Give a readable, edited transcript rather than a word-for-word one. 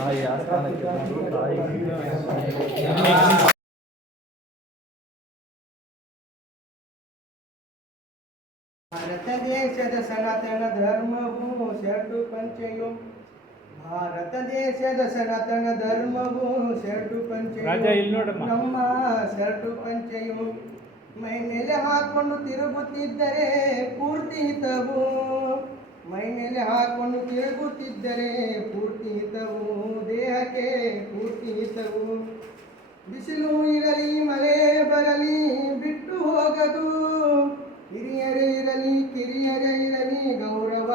ತಾಯಿ ಆಸ್ಥಾನಕ್ಕೆ ಬಂದು ತಾಯಿಗೆ ಭಾರತ ದೇಶದ ಸನಾತನ ಧರ್ಮವು ಶರಡು ಪಂಚೆಯು ಭಾರತ ದೇಶದ ಸನಾತನ ಧರ್ಮವು ಶರಡು ಪಂಚೆಯು ನಮ್ಮ ಶರಡು ಪಂಚೆಯು ಮೈ ಮೇಲೆ ಹಾಕೊಂಡು ತಿರುಗುತ್ತಿದ್ದರೆ ಪೂರ್ತಿ ಹಿತವು ಮೈ ಮೇಲೆ ಹಾಕೊಂಡು ತಿರುಗುತ್ತಿದ್ದರೆ ಪೂರ್ತಿ ಹಿತವು ದೇಹಕ್ಕೆ ಪೂರ್ತಿ ಹಿತವು ಬಿಸಿಲು ಇರಲಿ ಮಳೆ ಬರಲಿ ಬಿಟ್ಟು ಹೋಗದು ಹಿರಿಯರೇ ಇರಲಿ ಕಿರಿಯರೇ ಇರಲಿ ಗೌರವ